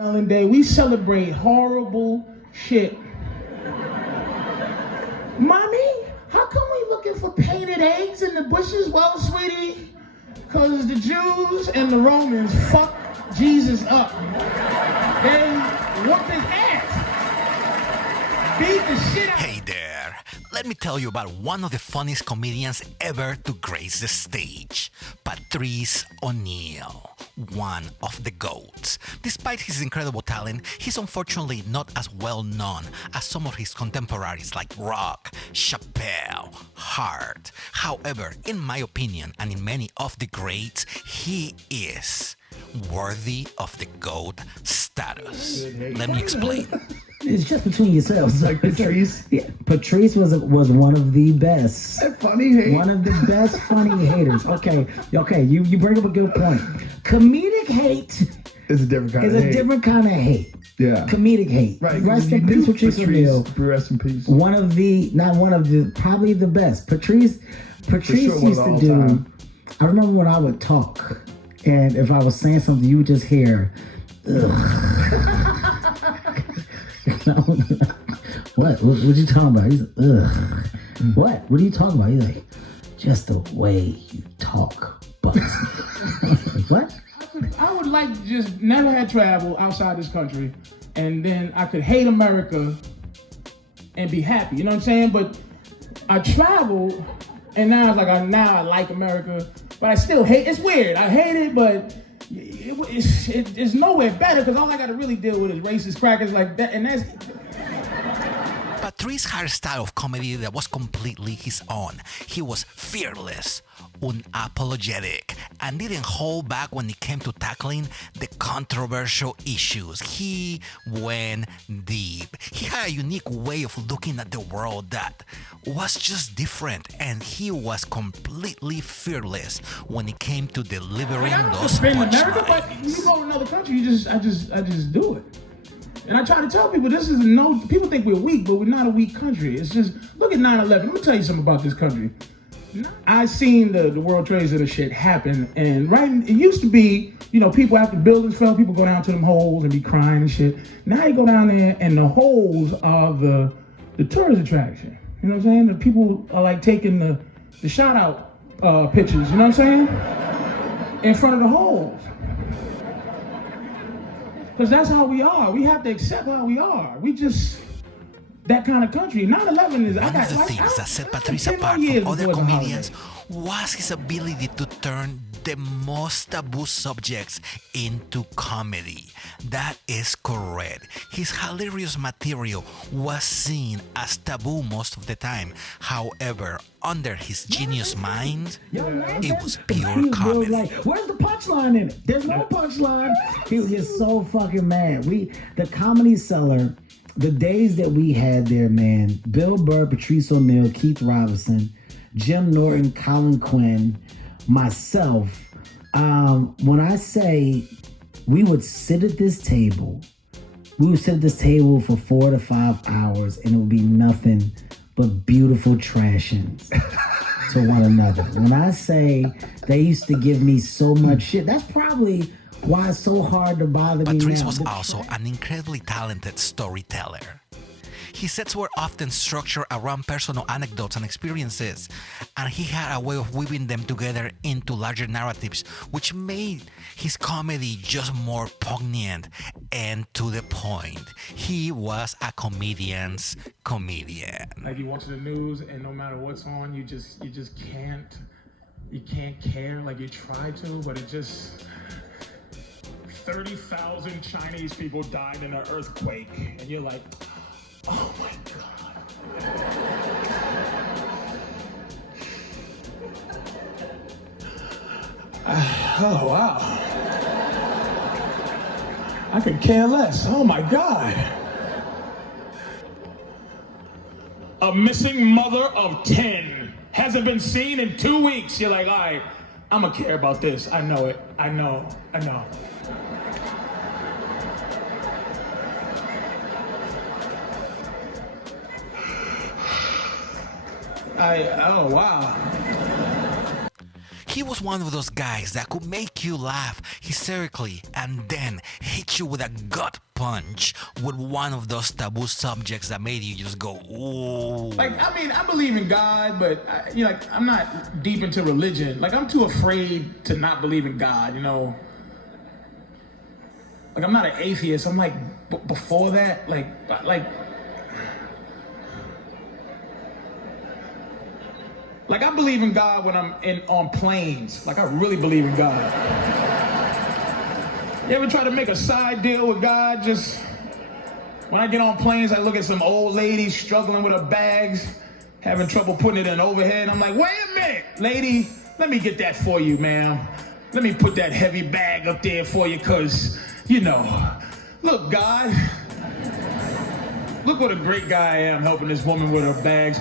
Island Day, we celebrate horrible shit. Mommy, how come we looking for painted eggs in the bushes? Well, sweetie, because the Jews and the Romans fucked Jesus up. They whooped his ass. Beat the shit out. Hey there, let me tell you about one of the funniest comedians ever to grace the stage, Patrice O'Neal, one of the GOATs. Despite his incredible talent, he's unfortunately not as well known as some of his contemporaries like Rock, Chappelle, Hart. However, in my opinion, and in many of the greats, he is worthy of the GOAT status. Let me explain. It's just between yourselves. Like Patrice? Yeah, Patrice was one of the best. Funny hate. One of the best funny haters. Okay, you bring up a good point. Comedic hate It's a different kind of hate. different kind of hate. Yeah. Comedic hate. Right. Rest in peace, Patrice O'Neal. Rest in peace. Probably the best. Patrice sure, used to do. time. I remember when I would talk, and if I was saying something, you would just hear, ugh. What you talking about? He's like, ugh. What are you talking about? He's like, just the way you talk, bugs me. What? I would like to just never had traveled outside this country, and then I could hate America and be happy. You know what I'm saying? But I traveled, and now it's like I like America, but I still hate. It's weird. I hate it, but it's nowhere better because all I got to really deal with is racist crackers like that, and that's. Patrice had a style of comedy that was completely his own. He was fearless, unapologetic, and didn't hold back when it came to tackling the controversial issues. He went deep. He had a unique way of looking at the world that was just different, and he was completely fearless when it came to delivering those America, but when you punchlines. go to another country, I just do it. And I try to tell people people think we're weak, but we're not a weak country. It's just, look at 9/11. Let me tell you something about this country. I seen the World Trade Center shit happen, and it used to be, people after buildings fell, people go down to them holes and be crying and shit. Now you go down there and the holes are the tourist attraction. You know what I'm saying? The people are like taking the shout out pictures, you know what I'm saying? In front of the holes. Because that's how we are. We have to accept how we are. We just, that kind of country. 9/11 is... One of the things that set Patrice apart from other comedians was his ability to turn the most taboo subjects into comedy. That is correct. His hilarious material was seen as taboo most of the time. However, under his genius mind, it was pure comedy. Like, where's the punchline in it? There's no punchline. He was just so fucking mad. The Comedy Cellar, the days that we had there, man. Bill Burr, Patrice O'Neal, Keith Robinson, Jim Norton, Colin Quinn, myself. When I say we would sit at this table, for 4 to 5 hours, and it would be nothing but beautiful trashings to one another. When I say they used to give me so much shit, that's probably why it's so hard to bother me now. Patrice was also an incredibly talented storyteller. His sets were often structured around personal anecdotes and experiences, and he had a way of weaving them together into larger narratives, which made his comedy just more poignant and to the point. He was a comedian's comedian. Like you watch the news and no matter what's on, you just can't care. Like you try to, but it just... 30,000 Chinese people died in an earthquake, and you're like, oh my God. Oh wow. I could care less. Oh my God. A missing mother of 10 hasn't been seen in 2 weeks. You're like, all right, I'm gonna care about this. I know it. I know. Oh wow. He was one of those guys that could make you laugh hysterically and and then hit you with a gut punch with one of those taboo subjects that made you just go, ooh. Like, I mean, I believe in God, but I'm not deep into religion. Like, I'm too afraid to not believe in God, you know? Like, I'm not an atheist. I'm like, before that, like, I believe in God when I'm on planes. Like, I really believe in God. You ever try to make a side deal with God? Just when I get on planes, I look at some old lady struggling with her bags, having trouble putting it in overhead. I'm like, wait a minute, lady, let me get that for you, ma'am. Let me put that heavy bag up there for you, cause, you know, look, God, look what a great guy I am helping this woman with her bags.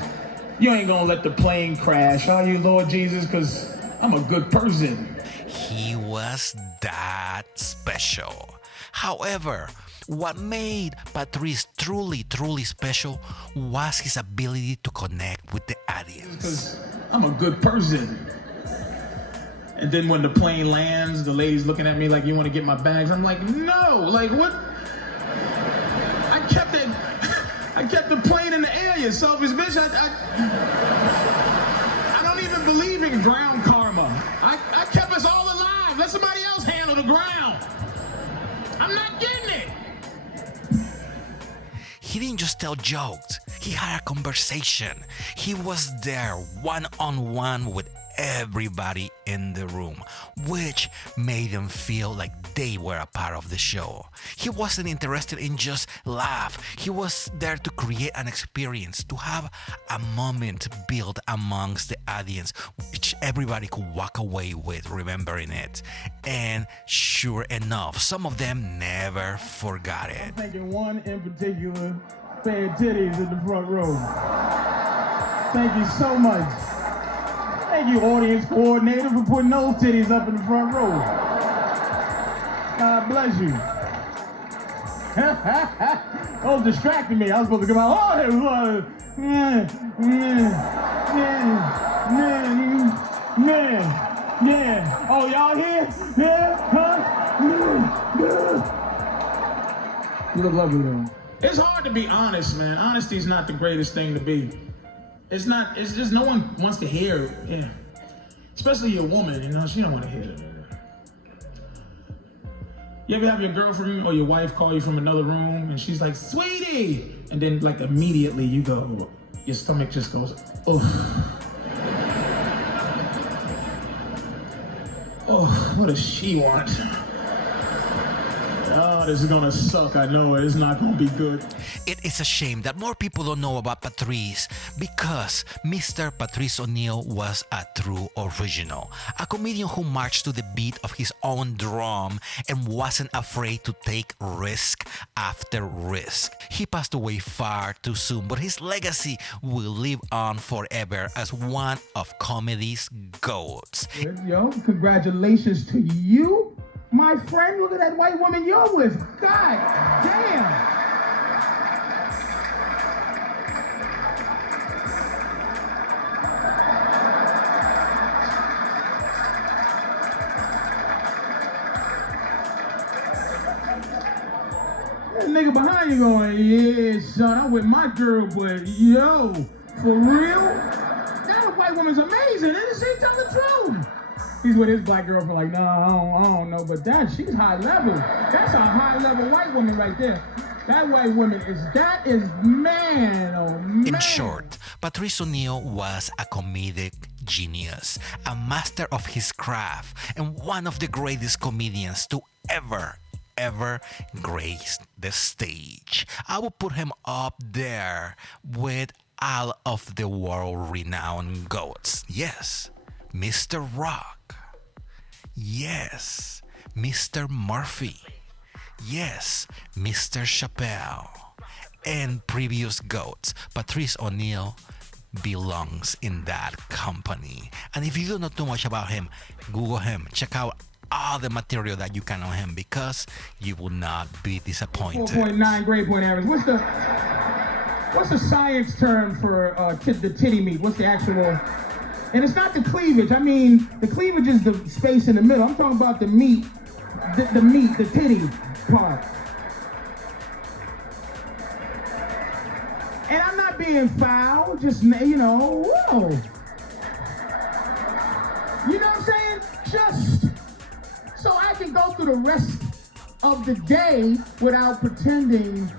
You ain't gonna let the plane crash, are you, Lord Jesus? Cause I'm a good person. He was that special. However, what made Patrice truly, truly special was his ability to connect with the audience. Because I'm a good person. And then when the plane lands, the lady's looking at me like, you want to get my bags? I'm like, no, like what? I kept the plane in the air, you selfish bitch. I don't even believe in ground karma. I kept us all alive. Let somebody else handle the ground. I'm not getting it. He didn't just tell jokes, he had a conversation. He was there one-on-one with everybody in the room, which made them feel like they were a part of the show. He wasn't interested in just laugh. He was there to create an experience, to have a moment built amongst the audience, which everybody could walk away with remembering it. And sure enough, some of them never forgot it. I'm thinking one in particular, pair of titties in the front row. Thank you so much. Thank you, audience coordinator, for putting those titties up in the front row. God bless you. Oh, distracting me. I was supposed to come out. Oh, it was. Yeah. Oh, y'all here? Yeah. You look lovely, though. It's hard to be honest, man. Honesty is not the greatest thing to be. It's not, it's just no one wants to hear it, yeah. Especially your woman, you know, she don't want to hear it. You ever have your girlfriend or your wife call you from another room and she's like, sweetie! And then like immediately you go, your stomach just goes, oh. Oh, what does she want? Oh, this is gonna suck, I know it. It's not gonna be good. It is a shame that more people don't know about Patrice because Mr. Patrice O'Neal was a true original. A comedian who marched to the beat of his own drum and wasn't afraid to take risk after risk. He passed away far too soon, but his legacy will live on forever as one of comedy's GOATs. Yo, congratulations to you. My friend, look at that white woman you're with. God damn. That nigga behind you going, yeah, son, I'm with my girl, but yo, for real? That white woman's amazing. Isn't she? Tell the truth. He's with his black girl for like, no, I don't know, but she's high level. That's a high level white woman right there. That white woman is man, oh man. In short, Patrice O'Neal was a comedic genius, a master of his craft, and one of the greatest comedians to ever grace the stage. I will put him up there with all of the world-renowned GOATs. Yes, Mr. Rock. Yes, Mr. Murphy. Yes, Mr. Chappelle. And previous GOATs, Patrice O'Neal belongs in that company. And if you don't know too much about him, Google him. Check out all the material that you can on him because you will not be disappointed. 4.9 grade point average. What's the science term for the titty meat? What's the actual... And it's not the cleavage. I mean, the cleavage is the space in the middle. I'm talking about the meat the meat, the titty part. And I'm not being foul, just, whoa. You know what I'm saying? Just so I can go through the rest of the day without pretending